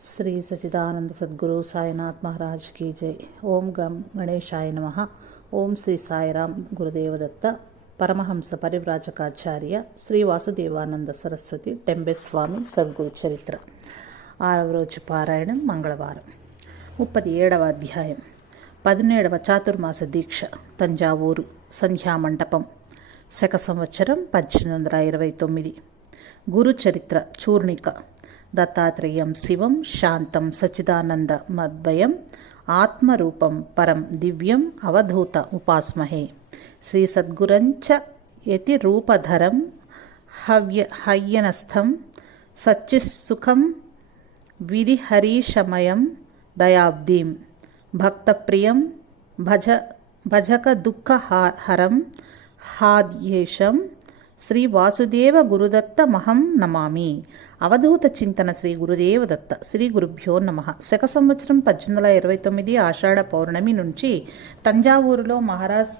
శ్రీ సచిదానంద సద్గురు సాయినాథ్ మహారాజ్ కీ జై. ఓం గం గణేశాయ నమ. ఓం శ్రీ సాయిరాం గురుదేవదత్త పరమహంస పరివ్రాజకాచార్య శ్రీ వాసుదేవానంద సరస్వతి టెంబెస్వామి సద్గురు చరిత్ర. ఆరవ రోజు పారాయణం మంగళవారం. ముప్పది ఏడవ అధ్యాయం. పదిహేడవ చాతుర్మాస దీక్ష. తంజావూరు సంధ్యామండపం శక సంవత్సరం పద్దెనిమిది వందల ఇరవై తొమ్మిది. గురు చరిత్ర చూర్ణిక. దత్తాత్రేయం శివం శాంతం సచిదానంద మద్వయం ఆత్మరూపం పరం దివ్యం అవధూత ఉపాస్మహే. శ్రీ సద్గురంచ యతి రూపధరం హవ్య హయ్యనస్థం సచ్చిసుఖం విధిహరీషమయం దయాబ్దీం భక్తప్రియం భజ భజక దుఃఖహరం హాద్యేషం శ్రీ వాసుదేవ గురుదత్త మహం నమామి. అవధూత చింతన శ్రీ గురుదేవదత్త శ్రీ గురుభ్యో నమ. శక సంవత్సరం పద్దెనిమిది వందల ఇరవై తొమ్మిది ఆషాఢ పౌర్ణమి నుంచి తంజావూరులో మహారాజ్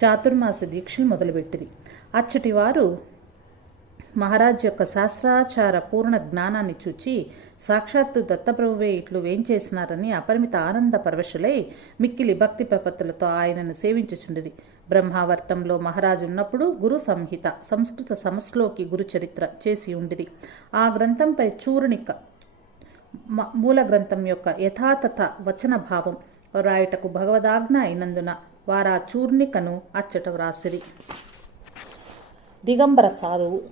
చాతుర్మాస దీక్షను మొదలుపెట్టింది అచ్చటి వారు మహారాజ్ యొక్క శాస్త్రాచార పూర్ణ జ్ఞానాన్ని చూచి సాక్షాత్తు దత్తప్రభువే ఇట్లు వేంచేసినారని అపరిమిత ఆనంద పరవశులై మిక్కిలి భక్తి ప్రపత్తులతో ఆయనను సేవించుచుండిరి. బ్రహ్మావర్తంలో మహారాజు ఉన్నప్పుడు గురు సంహిత సంస్కృత సమస్లోకి గురుచరిత్ర చేసి ఉండిది ఆ గ్రంథంపై చూర్ణిక మూల గ్రంథం యొక్క యథాతథ వచన భావం రాయుటకు భగవదాజ్ఞ అయినందున వారా చూర్ణికను అచ్చట వ్రాసిరి. దిగంబర సాధువు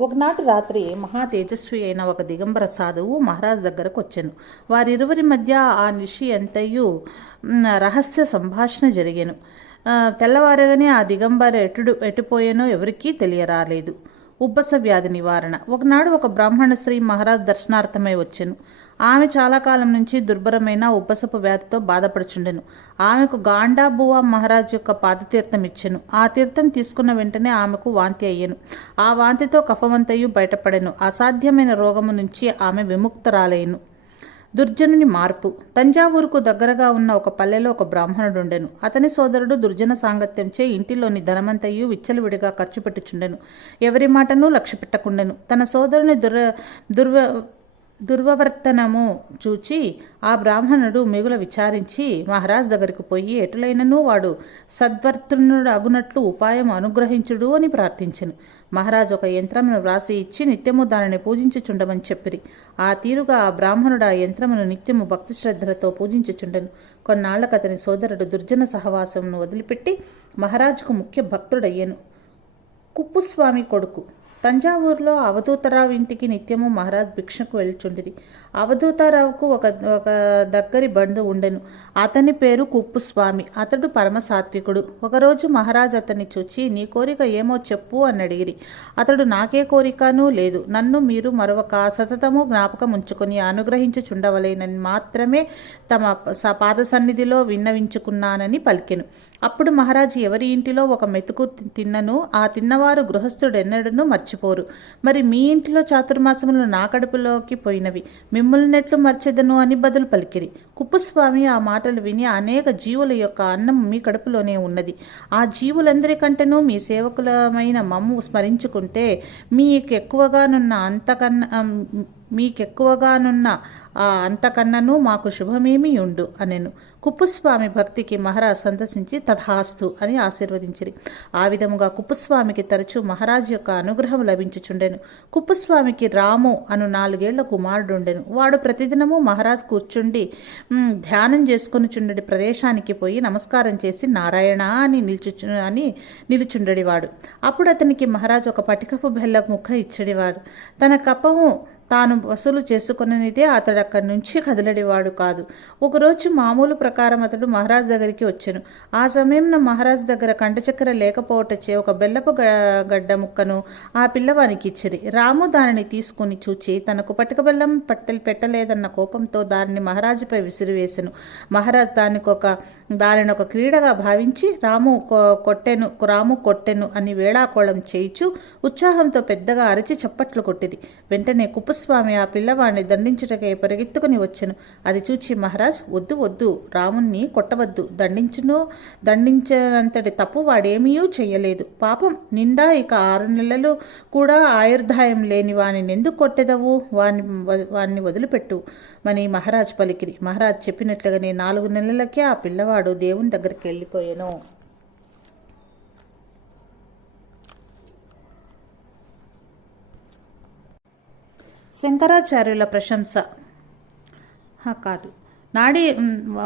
ఒకనాటి రాత్రి మహా తేజస్వి అయిన ఒక దిగంబర సాధువు మహారాజు దగ్గరకు వచ్చాను. వారిరువురి మధ్య ఆ నిషి ఎంతయు రహస్య సంభాషణ జరిగాను. తెల్లవారగానే ఆ దిగంబర ఎటుడు ఎటుపోయానో ఎవరికీ తెలియరాలేదు. ఉబ్బస వ్యాధి నివారణ. ఒకనాడు ఒక బ్రాహ్మణ స్త్రీ మహారాజ్ దర్శనార్థమై వచ్చాను. ఆమె చాలా కాలం నుంచి దుర్భరమైన ఉబ్బసపు వ్యాధితో బాధపడుచుండెను. ఆమెకు గాండాబువా మహారాజ్ యొక్క పాదతీర్థం ఇచ్చెను. ఆ తీర్థం తీసుకున్న వెంటనే ఆమెకు వాంతి అయ్యెను. ఆ వాంతితో కఫవంతయు బయటపడెను. అసాధ్యమైన రోగము నుంచి ఆమె విముక్తరాలయ్యను దుర్జనుని మార్పు. తంజావూరుకు దగ్గరగా ఉన్న ఒక పల్లెలో ఒక బ్రాహ్మణుడుండెను. అతని సోదరుడు దుర్జన సాంగత్యంచే ఇంటిలోని ధనమంతయు విచ్చలవిడిగా ఖర్చు పెట్టుచుండెను ఎవరి మాటను లక్ష్య పెట్టకుండెను తన సోదరుని దుర్ దుర్వ దుర్వవర్తనము చూచి ఆ బ్రాహ్మణుడు మిగుల విచారించి మహారాజ్ దగ్గరికి పోయి ఎటులైనను వాడు సద్వర్తనుడు అగునట్లు ఉపాయం అనుగ్రహించుడు అని ప్రార్థించెను. మహారాజు ఒక యంత్రమును వ్రాసి ఇచ్చి నిత్యము దానిని పూజించుచుండమని చెప్పిరి. ఆ తీరుగా ఆ బ్రాహ్మణుడు ఆ యంత్రమును నిత్యము భక్తి శ్రద్ధలతో పూజించుచుండెను. కొన్నాళ్ళకు అతని సోదరుడు దుర్జన సహవాసమును వదిలిపెట్టి మహారాజుకు ముఖ్య భక్తుడయ్యెను. కుప్పుస్వామి కొడుకు. తంజావూరులో అవధూతరావు ఇంటికి నిత్యము మహారాజ్ భిక్షకు వెళ్చుండిరి అవధూతరావుకు ఒక ఒక దగ్గరి బంధు ఉండెను. అతని పేరు కుప్పుస్వామి. అతడు పరమసాత్వికుడు. ఒకరోజు మహారాజ్ అతన్ని చూచి నీ కోరిక ఏమో చెప్పు అని అడిగిరి. అతడు నాకే కోరికను లేదు. నన్ను మీరు మరొక సతతము జ్ఞాపకం ఉంచుకొని అనుగ్రహించుచుండవలేనని మాత్రమే తమ స- పాద సన్నిధిలో విన్నవించుకున్నానని పలికెను. అప్పుడు మహారాజు ఎవరి ఇంటిలో ఒక మెతుకు తిన్నను ఆ తిన్నవారు గృహస్థుడెన్నడను మర్చిపోరు. మరి మీ ఇంటిలో చాతుర్మాసములు నా కడుపులోకి పోయినవి. మిమ్మల్నెట్లు మర్చెదను అని బదులు పలికిరి. కుప్పుస్వామి ఆ మాటలు విని అనేక జీవుల యొక్క అన్నం మీ కడుపులోనే ఉన్నది. ఆ జీవులందరికంటేనూ మీ సేవకులమైన మమ్ము స్మరించుకుంటే మీకు ఎక్కువగానున్న అంతకన్నా మీకెక్కువగానున్న ఆ అంతకన్నను మాకు శుభమేమి ఉండు అనెను. కుప్పుస్వామి భక్తికి మహారాజ్ సందర్శించి తథాస్తు అని ఆశీర్వదించిరి. ఆ విధముగా కుప్పుస్వామికి తరచూ మహారాజు యొక్క అనుగ్రహం లభించుచుండెను. కుప్పుస్వామికి రాము అను నాలుగేళ్ళ కుమారుడుండెను. వాడు ప్రతిదినము మహారాజ్ కూర్చుండి ధ్యానం చేసుకుని చుండడి ప్రదేశానికి పోయి నమస్కారం చేసి నారాయణ అని నిలుచు అని నిలుచుండడివాడు. అప్పుడు అతనికి మహారాజు ఒక పటికపు బెల్ల ముక్క ఇచ్చడివాడు. తన కప్పము తాను వసూలు చేసుకున్నదే అతడు అక్కడి నుంచి కదలడివాడు కాదు. ఒకరోజు మామూలు ప్రకారం అతడు మహారాజ్ దగ్గరికి వచ్చాను. ఆ సమయంలో మహారాజ్ దగ్గర కంటచక్కెర లేకపోవటచే ఒక బెల్లపు గ- గడ్డ ముక్కను ఆ పిల్లవానికి ఇచ్చిరి రాము దానిని తీసుకుని చూచి తనకు పటిక బెల్లం పట్టెలు పెట్టలేదన్న కోపంతో దానిని మహారాజుపై విసిరివేశాను మహారాజ్ దానికి ఒక దానిని ఒక క్రీడగా భావించి రాము కొ- కొట్టెను రాము కొట్టెను అని వేళాకోళం చేయిచు ఉత్సాహంతో పెద్దగా అరచి చప్పట్లు కొట్టింది. వెంటనే కుప్పస్వామి ఆ పిల్లవాడిని దండించుటకై పరిగెత్తుకుని వచ్చెను. అది చూచి మహారాజ్ వద్దు వద్దు రాముణ్ణి కొట్టవద్దు. దండించును దండించినంతటి తప్పు వాడేమీయూ చేయలేదు పాపం నిండా ఇక ఆరు నెలలు కూడా ఆయుర్దాయం లేని వానిని ఎందుకు కొట్టెదవు? వాని వాణ్ణి వదిలిపెట్టు. మని మహారాజ్ పలికిరి మహారాజ్ చెప్పినట్లుగానే నాలుగు నెలలకే ఆ పిల్లవాడు దేవుని దగ్గరికి వెళ్ళిపోయాను. శంకరాచార్యుల ప్రశంస. కాదు. నాడి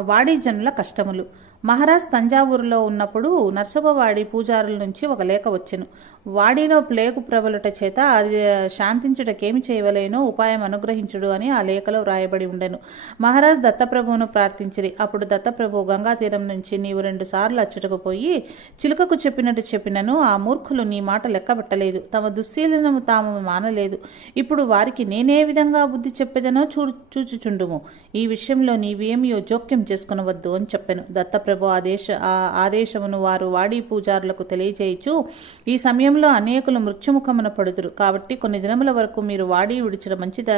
వాడి జనుల కష్టములు. మహారాజ్ తంజావూరులో ఉన్నప్పుడు నర్సపవాడి పూజారుల నుంచి ఒక లేఖ వచ్చెను. వాడిలో ప్లేగు ప్రబలట చేత అది శాంతించుటకేమి చేయవలేనో ఉపాయం అనుగ్రహించుడు అని ఆ లేఖలో వ్రాయబడి ఉండెను. మహారాజ్ దత్తప్రభువును ప్రార్థించిరి. అప్పుడు దత్తప్రభు గంగా తీరం నుంచి నీవు రెండు సార్లు అచ్చుటకు పోయి చిలుకకు చెప్పినట్టు చెప్పినను ఆ మూర్ఖులు నీ మాట లెక్కబెట్టలేదు తమ దుశ్శీలనము తాము మానలేదు. ఇప్పుడు వారికి నేనే విధంగా బుద్ధి చెప్పేదనో చూ చూచుచుండుము. ఈ విషయంలో నీవేమియో జోక్యం చేసుకునవద్దు అని చెప్పాను. దత్తప్రభు ఆదేశ ఆ ఆదేశమును వారు వాడి పూజారులకు తెలియజేయచు ఈ సమయం సమయంలో అనేకులు మృత్యుముఖమున పడుదురు. కాబట్టి కొన్ని దినముల వరకు మీరు వాడి విడిచిన మంచిద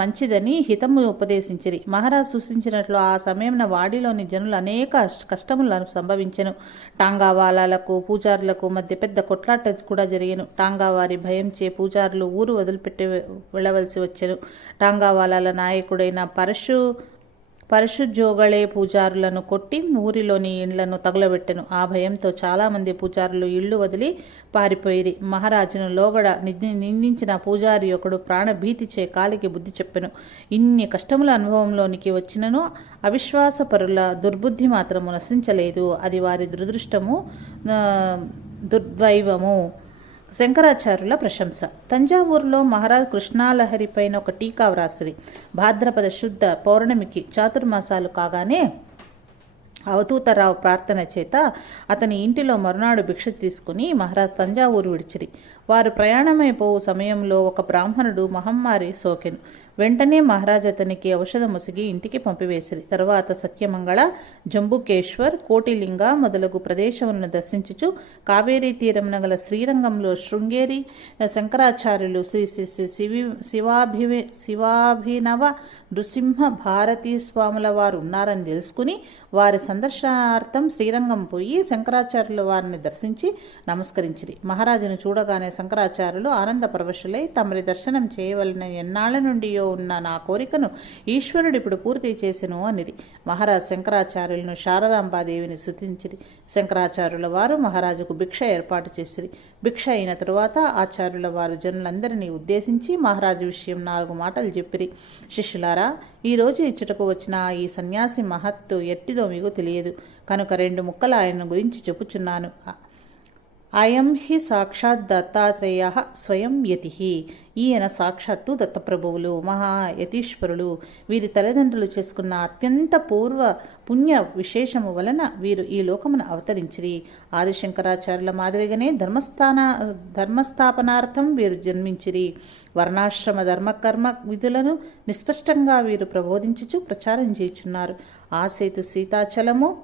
మంచిదని హితము ఉపదేశించిరి. మహారాజ్ సూచించినట్లు ఆ సమయమున వాడిలోని జనులు అనేక కష్టములను సంభవించెను. టాంగా వాలాలకు పూజారులకు మధ్య పెద్ద కొట్లాట కూడా జరిగెను. టాంగా వారి భయంచే పూజారులు ఊరు వదిలిపెట్టి వెళ్ళవలసి వచ్చెను. టాంగా వాలాల నాయకుడైన పరశు పరశుజోగళే పూజారులను కొట్టి ఊరిలోని ఇండ్లను తగులబెట్టెను. ఆ భయంతో చాలామంది పూజారులు ఇళ్ళు వదిలి పారిపోయిరి. మహారాజును లోగడ నిందించిన పూజారి ఒకడు ప్రాణభీతిచే కాలికి బుద్ధి చెప్పెను. ఇన్ని కష్టముల అనుభవంలోనికి వచ్చినను అవిశ్వాసపరుల దుర్బుద్ధి మాత్రము నశించలేదు. అది వారి దురదృష్టము దుర్దైవము శంకరాచార్యుల ప్రశంస. తంజావూరులో మహారాజ్ కృష్ణాలహరి పైన ఒక టీకా వ్రాసిరి. భాద్రపద శుద్ధ పౌర్ణమికి చాతుర్మాసాలు కాగానే అవతూతరావు ప్రార్థన చేత అతని ఇంటిలో మరునాడు భిక్ష తీసుకుని మహారాజ్ తంజావూరు విడిచిరి. వారు ప్రయాణమైపోవు సమయంలో ఒక బ్రాహ్మణుడు మహమ్మారి సోకెను వెంటనే మహారాజ్ అతనికి ఔషధ ముసిగి ఇంటికి పంపివేసిరి. తరువాత సత్యమంగళ జంబుకేశ్వర్ కోటిలింగ మొదలగు ప్రదేశములను దర్శించుచు కావేరీ తీరమున గల శ్రీరంగంలో శృంగేరి శంకరాచార్యులు శ్రీ శ్రీ శ్రీ శివి శివాభివి శివాభినవ నృసింహ భారతీ స్వాముల వారు ఉన్నారని తెలుసుకుని వారి సందర్శనార్థం శ్రీరంగం పోయి శంకరాచార్యులు వారిని దర్శించి నమస్కరించిరి. మహారాజును చూడగానే శంకరాచార్యులు ఆనంద పరవశులై తమరి దర్శనం చేయవలన ఎన్నాళ్ళ నుండియో ఉన్న నా కోరికను ఈశ్వరుడు ఇప్పుడు పూర్తి చేసెను అనిది మహారాజ్ శంకరాచార్యులను శారదాంబాదేవిని శుతించిరి శంకరాచార్యుల వారు మహారాజుకు భిక్ష ఏర్పాటు చేసిరి. భిక్ష అయిన తరువాత ఆచార్యుల వారు జనులందరినీ ఉద్దేశించి మహారాజు విషయం నాలుగు మాటలు చెప్పిరి. శిష్యులారా ఈ రోజు ఇచ్చుటకు వచ్చిన ఈ సన్యాసి మహత్తు ఎట్టిదో మీకు తెలియదు. కనుక రెండు ముక్కలు ఆయన గురించి చెప్పుచున్నాను. అయం హి సాక్షాత్ దత్తాత్రేయ స్వయం యతి ఈయన సాక్షాత్తు దత్తప్రభువులు మహా యతీశ్వరులు. వీరి తల్లిదండ్రులు చేసుకున్న అత్యంత పూర్వ పుణ్య విశేషము వలన వీరు ఈ లోకమును అవతరించిరి. ఆదిశంకరాచార్యుల మాదిరిగానే ధర్మస్థాన ధర్మస్థాపనార్థం వీరు జన్మించిరి. వర్ణాశ్రమ ధర్మకర్మ విధులను నిస్పష్టంగా వీరు ప్రబోధించుచు ప్రచారం చేయుచున్నారు. ఆ సేతు సీతాచలము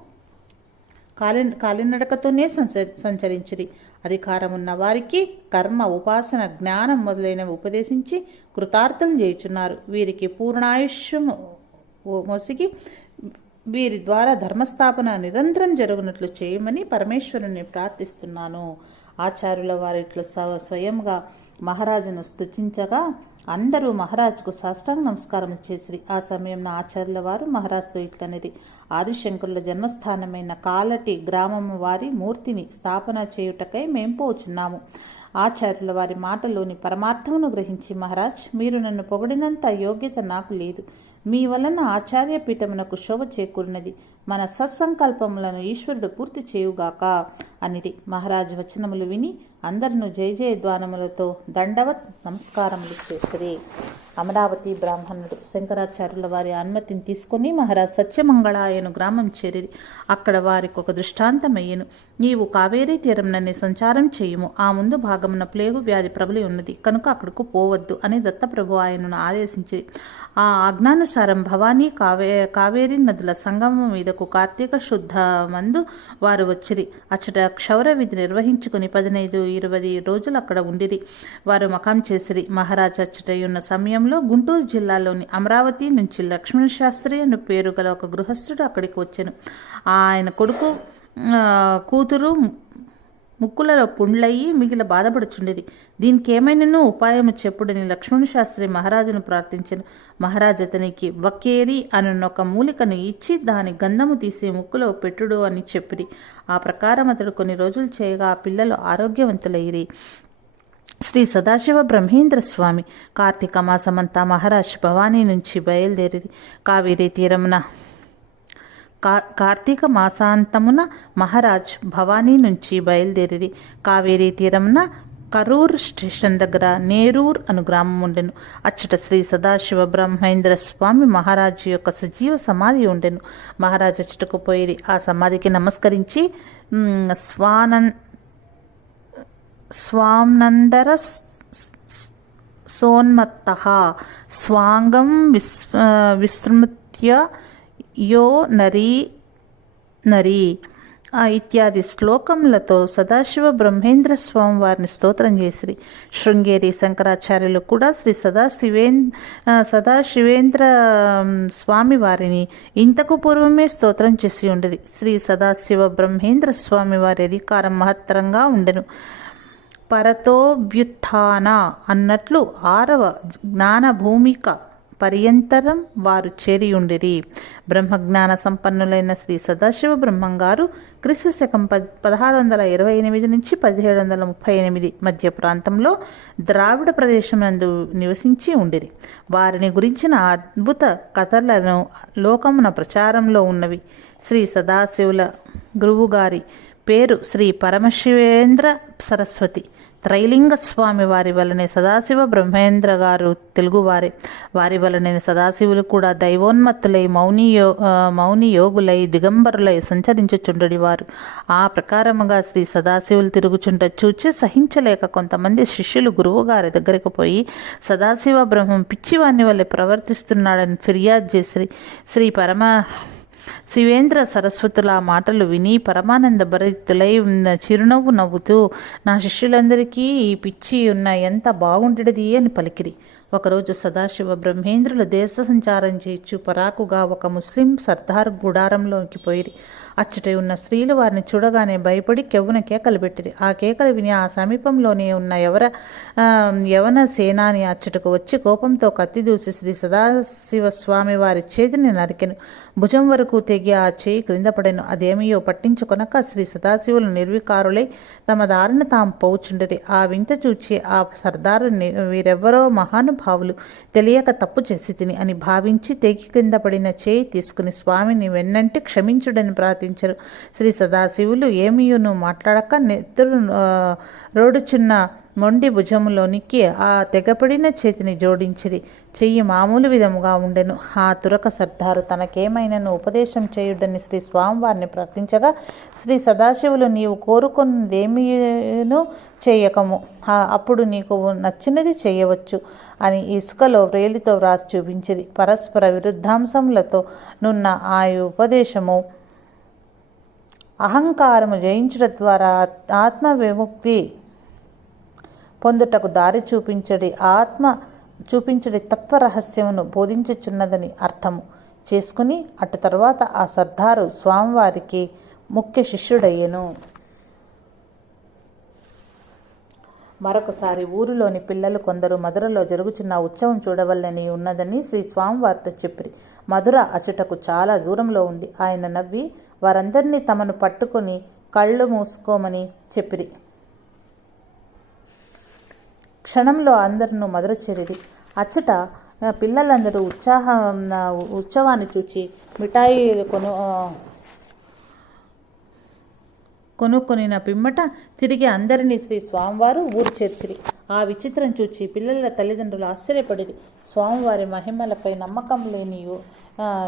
కాలి కాలినడకతోనే సంచ- సంచరించిరి. అధికారమున్న వారికి కర్మ ఉపాసన జ్ఞానం మొదలైనవి ఉపదేశించి కృతార్థం చేయుచున్నారు. వీరికి పూర్ణాయుష్యము మొసిగి వీరి ద్వారా ధర్మస్థాపన నిరంతరం జరుగునట్లు చేయమని పరమేశ్వరుని ప్రార్థిస్తున్నాను. ఆచార్యుల వారిట్లో స్వయంగా మహారాజును స్తుతించగా అందరూ మహారాజుకు సాష్టాంగ నమస్కారం చేసిరి. ఆ సమయంలో ఆచార్యుల వారు మహారాజుతో ఇట్లనేది ఆదిశంకరుల జన్మస్థానమైన కాలటి గ్రామము వారి మూర్తిని స్థాపన చేయుటకై మేం పోచున్నాము. ఆచార్యుల వారి మాటలోని పరమార్థమును గ్రహించి మహారాజ్ మీరు నన్ను పొగిడినంత యోగ్యత నాకు లేదు. మీ వలన ఆచార్య పీఠమునకు శోభ చేకూరినది. మన సత్సంకల్పములను ఈశ్వరుడు పూర్తి చేయుగాక అనిది మహారాజు వచనములు విని అందరిను జయ జయధ్వానములతో దండవత్ నమస్కారములు చేసిరి అమరావతి బ్రాహ్మణుడు శంకరాచార్యుల వారి అనుమతిని తీసుకొని మహారాజ్ సత్యమంగళాయను గ్రామం చేరి అక్కడ వారికి ఒక దృష్టాంతమయ్యను. నీవు కావేరీ తీరంనని సంచారం చేయుము. ఆ ముందు భాగమున ప్లేగు వ్యాధి ప్రబలి ఉన్నది. కనుక అక్కడకు పోవద్దు అని దత్తప్రభు ఆయనను ఆదేశించి ఆ ఆజ్ఞానుసారం భవానీ కావే కావేరీ నదుల సంగమం మీదకు కార్తీక శుద్ధ మందు వారు వచ్చిరి. అచ్చట క్షౌర విధి నిర్వహించుకుని పదినైదు ఇరవై రోజులు అక్కడ ఉండిరి. వారు మకాం చేసిరి. మహారాజా అచ్చట సమయంలో గుంటూరు జిల్లాలోని అమరావతి నుంచి లక్ష్మణ శాస్త్రి అని పేరు గల ఒక గృహస్థుడు అక్కడికి వచ్చాను. ఆయన కొడుకు కూతురు ముక్కులలో పుండ్లయ్యి మిగిలిన బాధపడుచుండేది. దీనికి ఏమైనాను ఉపాయము చెప్పుడని లక్ష్మణ శాస్త్రి మహారాజును ప్రార్థించిన. మహారాజు అతనికి వకేరి అని ఒక మూలికను ఇచ్చి దాని గంధము తీసి ముక్కులో పెట్టుడు అని చెప్పిరి. ఆ ప్రకారం అతడు కొన్ని రోజులు చేయగా ఆ పిల్లలు ఆరోగ్యవంతులయ్యిరి. శ్రీ సదాశివ బ్రహ్మేంద్ర స్వామి కార్తీక మాసమంతా మహారాజ్ భవానీ నుంచి బయలుదేరి కావేరీ తీరమున కార్తీక మాసాంతమున మహారాజ్ భవానీ నుంచి బయలుదేరి కావేరీ తీరమున కరూర్ స్టేషన్ దగ్గర నేరూర్ అను గ్రామం ఉండెను. అచ్చట శ్రీ సదాశివ బ్రహ్మేంద్ర స్వామి మహారాజు యొక్క సజీవ సమాధి ఉండెను. మహారాజు అచ్చటకు పోయి ఆ సమాధికి నమస్కరించి మ్, స్వానం స్వాంనందర సోన్మత్త స్వాంగం విస్ విస్మృత్య యో నరీ నరీ ఆ ఇత్యాది శ్లోకములతో సదాశివ బ్రహ్మేంద్ర స్వామి వారిని స్తోత్రం చేసిరి. శృంగేరి శంకరాచార్యులు కూడా శ్రీ సదాశివేన్ సదాశివేంద్ర స్వామి వారిని ఇంతకు పూర్వమే స్తోత్రం చేసి ఉండేది. శ్రీ సదాశివ బ్రహ్మేంద్ర స్వామి వారి అధికారం మహత్తరంగా ఉండెను. పరతోభ్యుత్థాన అన్నట్లు ఆరవ జ్ఞాన భూమిక పర్యంతరం వారు చేరియుండిరి. బ్రహ్మజ్ఞాన సంపన్నులైన శ్రీ సదాశివ బ్రహ్మంగారు క్రీస్తు శకం పద్ పదహారు వందల ఇరవై ఎనిమిది నుంచి పదిహేడు వందల ముప్పై ఎనిమిది మధ్య ప్రాంతంలో ద్రావిడ ప్రదేశం నందు నివసించి ఉండిరి. వారిని గురించిన అద్భుత కథలను లోకమున ప్రచారంలో ఉన్నవి. శ్రీ సదాశివుల గురువుగారి పేరు శ్రీ పరమశివేంద్ర సరస్వతి. త్రైలింగ స్వామి వారి వలనే సదాశివ బ్రహ్మేంద్ర గారు తెలుగువారే వారి వలనే సదాశివులు కూడా దైవోన్మత్తులై మౌని మౌనియోగులై మౌని యోగులై దిగంబరులై సంచరించుచుండడి వారు ఆ ప్రకారముగా శ్రీ సదాశివులు తిరుగుచుండ చూచి సహించలేక కొంతమంది శిష్యులు గురువుగారి దగ్గరికి దగ్గరకు పోయి సదాశివ బ్రహ్మం పిచ్చివాని వల్లే ప్రవర్తిస్తున్నాడని ఫిర్యాదు చేసి శ్రీ పరమ శివేంద్ర సరస్వతుల మాటలు విని పరమానంద భరితులై ఉన్న చిరునవ్వు నవ్వుతూ నా శిష్యులందరికీ ఈ పిచ్చి ఉన్న ఎంత బాగుండేది అని పలికిరి. ఒకరోజు సదాశివ బ్రహ్మేంద్రులు దేశ సంచారం చేయొచ్చు పరాకుగా ఒక ముస్లిం సర్దార్ గుడారంలోకి పోయిరి. అచ్చట ఉన్న స్త్రీలు వారిని చూడగానే భయపడి కెవ్వున కేకలు పెట్టిరి. ఆ కేకలు విని ఆ సమీపంలోనే ఉన్న ఎవర యవన సేనాని అచ్చటకు వచ్చి కోపంతో కత్తి దూసి శ్రీ సదాశివ స్వామి వారి చేతిని నరికెను. భుజం వరకు తెగి ఆ చేయి క్రింద పడెను. అదేమియో పట్టించుకొనక శ్రీ సదాశివులు నిర్వికారులై తమ దారిన తాము పోచుండరి ఆ వింత చూచి ఆ సర్దారు వీరెవ్వరో మహానుభావులు తెలియక తప్పు చేసి తిని అని భావించి తెగి క్రిందపడిన పడిన చేయి తీసుకుని స్వామిని వెన్నంటి క్షమించుడని ప్రార్థించరు. శ్రీ సదాశివులు ఏమియును మాట్లాడక నెత్తురు ఆ, రోడుచున్న మొండి భుజములోనికి ఆ తెగపడిన చేతిని జోడించిరి. చెయ్యి మామూలు విధముగా ఉండెను. ఆ తురక సర్దారు తనకేమైనను ఉపదేశం చేయుడని శ్రీ స్వామివారిని ప్రార్థించగా శ్రీ సదాశివులు నీవు కోరుకున్నదేమీను చేయకము. అప్పుడు నీకు నచ్చినది చేయవచ్చు అని ఇసుకలో వ్రేలితో వ్రాసి చూపించిరి. పరస్పర విరుద్ధాంశములతో నున్న ఆ ఉపదేశము అహంకారము జయించడం ద్వారా ఆత్మ విముక్తి పొందుటకు దారి చూపించడి ఆత్మ చూపించడి తత్వ రహస్యమును బోధించుచున్నదని అర్థము. చేసుకుని అటు తర్వాత ఆ సర్దారు స్వామివారికి ముఖ్య శిష్యుడయ్యను. మరొకసారి ఊరిలోని పిల్లలు కొందరు మధురలో జరుగుచున్న ఉత్సవం చూడవల్లని ఉన్నదని శ్రీ స్వామివారితో చెప్పిరి. మధుర అచుటకు చాలా దూరంలో ఉంది. ఆయన నవ్వి వారందరినీ తమను పట్టుకొని కళ్ళు మూసుకోమని చెప్పిరి. క్షణంలో అందరినూ మధుర అచ్చట పిల్లలందరూ ఉత్సాహం ఉత్సవాన్ని చూచి మిఠాయి కొను కొనుక్కొనిన పిమ్మట తిరిగి అందరినీ శ్రీ స్వామివారు ఊరు చేర్చిరి. ఆ విచిత్రం చూచి పిల్లల తల్లిదండ్రులు ఆశ్చర్యపడేది స్వామివారి మహిమలపై నమ్మకం లేని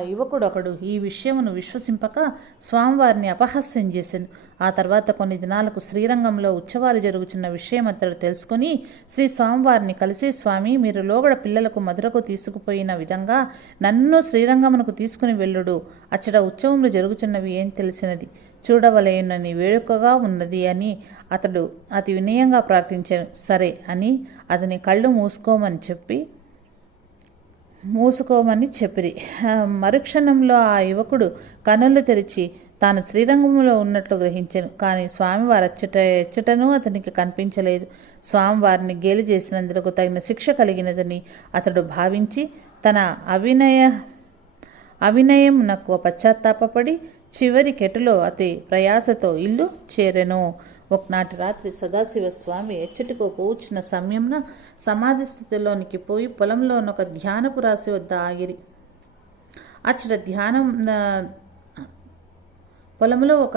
యువకుడొకడు ఈ విషయమును విశ్వసింపక స్వామివారిని అపహాస్యం చేశాను ఆ తర్వాత కొన్ని దినాలకు శ్రీరంగంలో ఉత్సవాలు జరుగుతున్న విషయం అతడు తెలుసుకుని శ్రీ స్వామివారిని కలిసి స్వామి మీరు లోగడ పిల్లలకు మధురకు తీసుకుపోయిన విధంగా నన్ను శ్రీరంగమునకు తీసుకుని వెళ్ళుడు. అచ్చట ఉత్సవములు జరుగుతున్నవి ఏం తెలిసినది? చూడవలేనని వేడుకగా ఉన్నది అని అతడు అతి వినయంగా ప్రార్థించాను. సరే అని అతని కళ్ళు మూసుకోమని చెప్పి మూసుకోమని చెప్పిరి. మరుక్షణంలో ఆ యువకుడు కనులు తెరిచి తాను శ్రీరంగంలో ఉన్నట్లు గ్రహించాను. కానీ స్వామివారు అచ్చట ఎచ్చటనూ అతనికి కనిపించలేదు. స్వామివారిని గేలి చేసినందుకు తగిన శిక్ష కలిగినదని అతడు భావించి తన అవినయ అవినయమునకు పశ్చాత్తాపపడి చివరి కెటులో అతి ప్రయాసతో ఇల్లు చేరెను. ఒకనాటి రాత్రి సదాశివ స్వామి ఎచ్చటికో కూర్చున్న సమయంన సమాధి స్థితిలోనికి పోయి పొలంలోనొక ధ్యానపు రాశి వద్ద ఆగిరి. అచ్చట ధ్యానం పొలంలో ఒక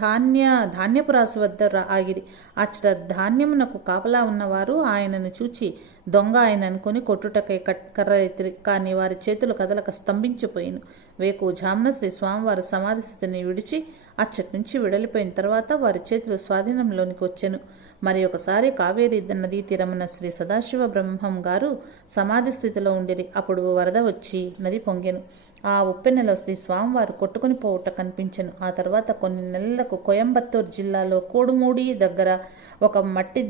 ధాన్య ధాన్యపు రాశి వద్ద రా- ఆగిరి. అచ్చట ధాన్యమునకు కాపలా ఉన్నవారు ఆయనను చూచి దొంగ ఆయన అనుకుని కొట్టుటకై కట్- కర్ర ఎత్తిరి కానీ వారి చేతులు కదలక స్తంభించిపోయిను. వేకు జామున శ్రీ స్వామివారి సమాధి స్థితిని విడిచి అచ్చటి నుంచి విడలిపోయిన తర్వాత వారి చేతులు స్వాధీనంలోనికి వచ్చెను. మరి ఒకసారి కావేరీ నదీ తీరమున శ్రీ సదాశివ బ్రహ్మం గారు సమాధి స్థితిలో ఉండిరి. అప్పుడు వరద వచ్చి నది పొంగెను. ఆ ఉప్పెన్నెలో శ్రీ స్వామివారు కొట్టుకుని పోవుట కనిపించను. ఆ తర్వాత కొన్ని నెలలకు కోయంబత్తూరు జిల్లాలో కోడుమూడి దగ్గర ఒక మట్టి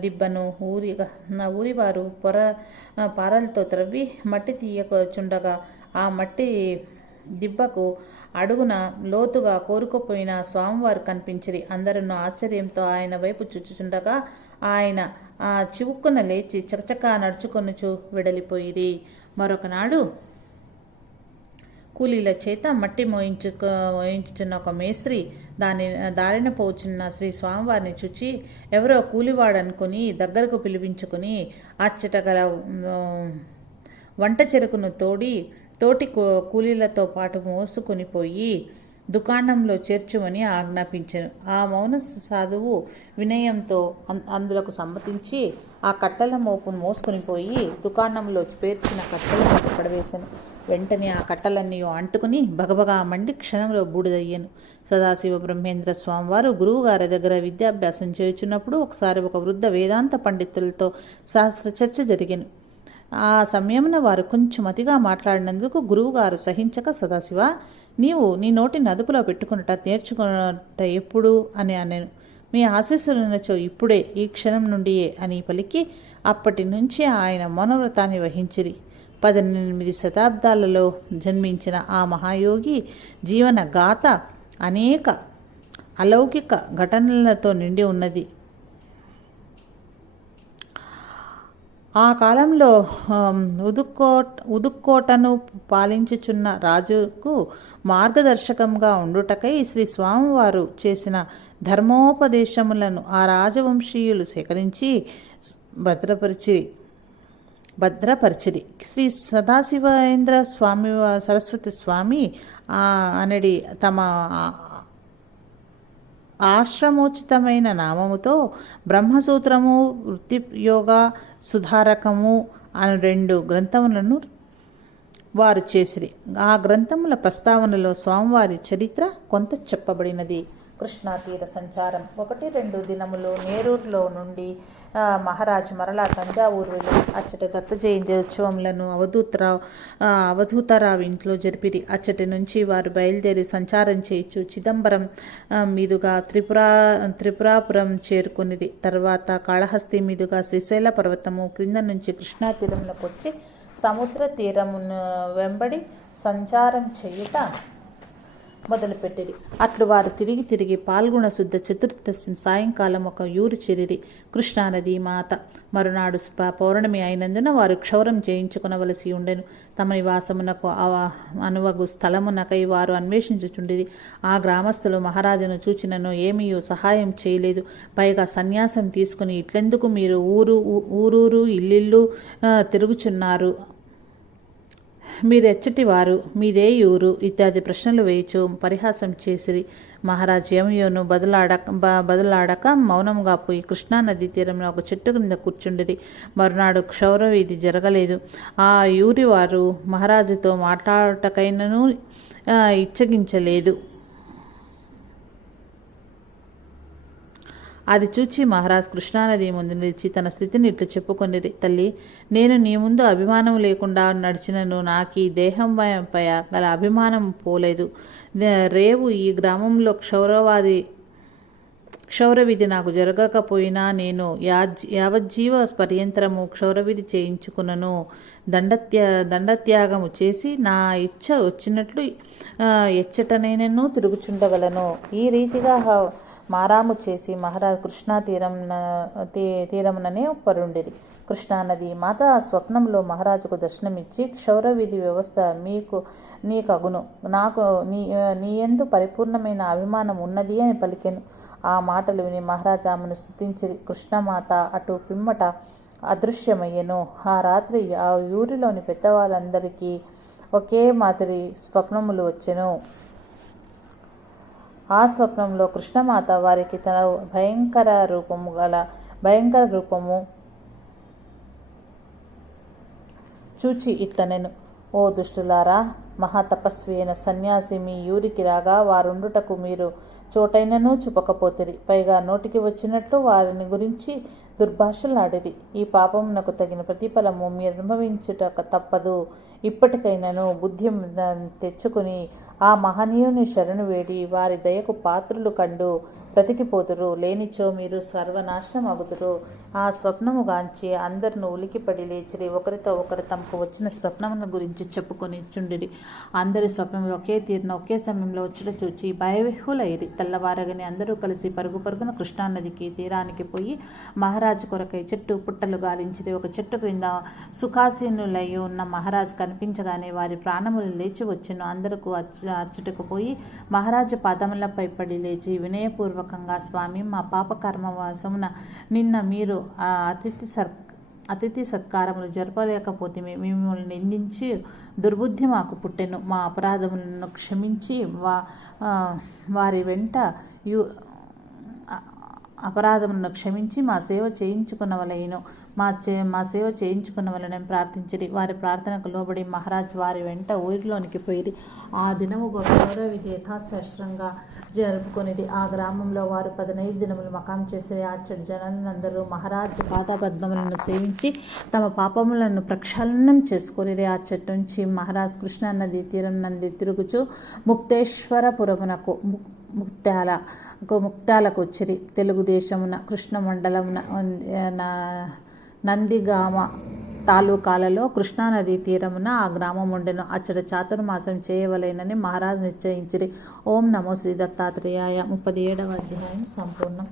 దిబ్బను ఊరిగా నా ఊరివారు పొర పారలతో త్రవ్వి మట్టి తీయకొచుండగా ఆ మట్టి దిబ్బకు అడుగున లోతుగా కోరుకుపోయిన స్వామివారు కనిపించిరి. అందరూ ఆశ్చర్యంతో ఆయన వైపు చుచ్చుచుండగా ఆయన ఆ చివుక్కున లేచి చకచకా నడుచుకొనుచు వెడలిపోయిరి. మరొకనాడు కూలీల చేత మట్టి మోయించుక మోయించుచున్న ఒక మేస్త్రి దాని దారిన పోచున్న శ్రీ స్వామివారిని చూచి ఎవరో కూలివాడనుకుని దగ్గరకు పిలిపించుకుని అచ్చట గల వంట చెరుకును తోడి తోటి కూ- కూలీలతో పాటు మోసుకొని పోయి దుకాణంలో చేర్చుమని ఆజ్ఞాపించాను. ఆ మౌన సాధువు వినయంతో అందులకు సమ్మతించి ఆ కట్టెల మోపును మోసుకొని పోయి దుకాణంలో పేర్చిన కట్టెల మోపు పడవేశాను వెంటనే ఆ కట్టలన్నీ అంటుకుని బగబగా మండి క్షణంలో బూడిదయ్యాను. సదాశివ బ్రహ్మేంద్ర స్వామివారు గురువుగారి దగ్గర విద్యాభ్యాసం చేయుచున్నప్పుడు ఒకసారి ఒక వృద్ధ వేదాంత పండితులతో సహస్ర చర్చ జరిగాను. ఆ సమయమున వారు కొంచెం అతిగా మాట్లాడినందుకు గురువుగారు సహించక సదాశివ నీవు నీ నోటిని అదుపులో పెట్టుకున్నట నేర్చుకున్నట ఎప్పుడు అని అన్నాను మీ ఆశీస్సులున్నచో ఇప్పుడే ఈ క్షణం నుండియే అని పలికి అప్పటి నుంచి ఆయన మనోవ్రతాన్ని వహించిరి. పద్దెనిమిది శతాబ్దాలలో జన్మించిన ఆ మహాయోగి జీవన గాథ అనేక అలౌకిక ఘటనలతో నిండి ఉన్నది. ఆ కాలంలో ఉదుక్కోట్ ఉదుక్కోటను పాలించుచున్న రాజుకు మార్గదర్శకంగా ఉండుటకై శ్రీ స్వామివారు చేసిన ధర్మోపదేశములను ఆ రాజవంశీయులు సేకరించి భద్రపరిచి భద్రపరిచిది. శ్రీ సదాశివేంద్ర స్వామి సరస్వతి స్వామి అనడి తమ ఆశ్రమోచితమైన నామముతో బ్రహ్మసూత్రము వృత్తియోగ సుధారకము అను రెండు గ్రంథములను వారు చేసిరి. ఆ గ్రంథముల ప్రస్తావనలో స్వామివారి చరిత్ర కొంత చెప్పబడినది. కృష్ణా తీర సంచారం ఒకటి రెండు దినములు నేరూరులో నుండి మహారాజు మరలా తంజావూరు వెళ్ళి అచ్చటి దత్త జయంతి ఉత్సవములను అవధూతరావు అవధూతరావు ఇంట్లో జరిపిరి. అచ్చటి నుంచి వారు బయలుదేరి సంచారం చేయొచ్చు చిదంబరం మీదుగా త్రిపురా త్రిపురాపురం చేరుకునిది తర్వాత కాళహస్తి మీదుగా శ్రీశైల పర్వతము క్రింద నుంచి కృష్ణా తీరంలోకి వచ్చి సముద్ర తీరమును వెంబడి సంచారం చేయుట మొదలుపెట్టిరి. అట్లు వారు తిరిగి తిరిగి పాల్గొన శుద్ధ చతుర్దశి సాయంకాలం ఒక యూరు చెరిరి. కృష్ణానది మాత. మరునాడు పౌర్ణమి అయినందున వారు క్షౌరం చేయించుకునవలసి ఉండెను. తమ నివాసమునకు అవ- అనువగు స్థలమునకై వారు అన్వేషించుచుండిరి. ఆ గ్రామస్తులు మహారాజును చూచినను ఏమీయూ సహాయం చేయలేదు. పైగా సన్యాసం తీసుకుని ఇట్లెందుకు మీరు ఊరు ఊరూరు ఇల్లిల్లు తిరుగుచున్నారు? మీరెచ్చటి వారు మీదే ఊరు ఇత్యాది ప్రశ్నలు వేయచు పరిహాసం చేసిరి. మహారాజ్ యమయోను బదులాడక బ- బదులాడక మౌనంగా పోయి కృష్ణా నదీ తీరంలో ఒక చెట్టు క్రింద కూర్చుండిరి. మరునాడు క్షౌరవ ఇది జరగలేదు. ఆ ఊరి వారు మహారాజుతో మాట్లాడటకైనను ఇచ్చగించలేదు. అది చూచి మహారాజ్ కృష్ణానది ముందు నిలిచి తన స్థితిని ఇట్లు చెప్పుకొనిరి తల్లి నేను నీ ముందు అభిమానం లేకుండా నడిచినను నాకు ఈ దేహంపై గల అభిమానం పోలేదు. రేవు ఈ గ్రామంలో క్షౌరవాది క్షౌరవిధి నాకు జరగకపోయినా నేను యావజ్జీవ పర్యంతరము క్షౌరవిధి చేయించుకున్నను దండత్యా దండత్యాగము చేసి నా ఇచ్చ వచ్చినట్లు ఎచ్చటనైనను తిరుగుచుండగలను ఈ రీతిగా మారాము చేసి మహారాజు కృష్ణా తీరం తీ తీరముననే పరుండిరి. కృష్ణానది మాత స్వప్నంలో మహారాజుకు దర్శనమిచ్చి క్షౌరవిధి వ్యవస్థ మీకు నీకగును. నాకు నీ నీ ఎందు పరిపూర్ణమైన అభిమానం ఉన్నది అని పలికెను. ఆ మాటలు విని మహారాజామును స్థుతించిరి కృష్ణమాత అటు పిమ్మట అదృశ్యమయ్యెను. ఆ రాత్రి ఆ ఊరిలోని పెద్దవాళ్ళందరికీ ఒకే మాదిరి స్వప్నములు వచ్చెను. ఆ స్వప్నంలో కృష్ణమాత వారికి తన భయంకర రూపము గల భయంకర రూపము చూచి ఇట్లనెను. ఓ దుష్టులారా మహాతపస్వి అయిన సన్యాసి మీ యూరికి రాగా వారుండుటకు మీరు చోటైనను చూపకపోతిరి. పైగా నోటికి వచ్చినట్లు వారిని గురించి దుర్భాషలాడిరి ఈ పాపమునకు తగిన ప్రతిఫలము మీరు అనుభవించుట తప్పదు. ఇప్పటికైనాను బుద్ధి తెచ్చుకుని ఆ మహనీయుని శరణు వేడి వారి దయకు పాత్రులు కండు బ్రతికిపోదురు లేనిచో మీరు సర్వనాశనం అగుదురు ఆ స్వప్నము గాంచి అందరిని ఉలికిపడి లేచిరి. ఒకరితో ఒకరు తమకు వచ్చిన స్వప్నముల గురించి చెప్పుకొని చుండిరి. అందరి స్వప్నంలో ఒకే తీరిన ఒకే సమయంలో వచ్చుట చూచి భయవిహులైరి తెల్లవారగని అందరూ కలిసి పరుగు పరుగున కృష్ణానదికి తీరానికి పోయి మహారాజు కొరకై చెట్టు పుట్టలు గాలించిరి. ఒక చెట్టు క్రింద సుఖాసీనులై ఉన్న మహారాజు కనిపించగానే వారి ప్రాణములు లేచి వచ్చెను. అందరకు అచ్చ అచ్చుటకు పోయి మహారాజు పాదములపై పడి లేచి వినయపూర్వకంగా స్వామి మా పాపకర్మ వాసమున నిన్న మీరు ఆ అతిథి సర్ అతిథి సత్కారములు జరపలేకపోతే మిమ్మల్ని నిందించి దుర్బుద్ధి మాకు పుట్టెను. మా అపరాధములను క్షమించి వా వారి వెంట యు అపరాధములను క్షమించి మా సేవ చేయించుకున్నవలైను మా చే మా సేవ చేయించుకున్న చేయించుకున్నవలని ప్రార్థించిరి. వారి ప్రార్థనకు లోబడి మహారాజ్ వారి వెంట ఊరిలోనికి పోయిరి. ఆ దినము గౌరవ యథాశ్రంగా జరుపుకునేది ఆ గ్రామంలో వారు పదనైదు దినములు మకాం చేసే ఆ చెడు జనాలందరూ మహారాజ్ పాదపద్మములను సేవించి తమ పాపములను ప్రక్షాళనం చేసుకొని ఆ చెట్టు నుంచి మహారాజ్ కృష్ణా నది తీరం నంది తిరుగుచు ముక్తేశ్వరపురమునకు ము- ముక్తాల ముక్తాలకు వచ్చిరి. తెలుగుదేశమున కృష్ణ మండలమున నందిగామ తాలూకాలలో కృష్ణానదీ తీరమున ఆ గ్రామం ఉండెను అచ్చట చాతుర్మాసం చేయవలేనని మహారాజు నిశ్చయించిరి. ఓం నమో శ్రీ దత్తాత్రేయాయ. ముప్పది ఏడవ అధ్యాయం సంపూర్ణం.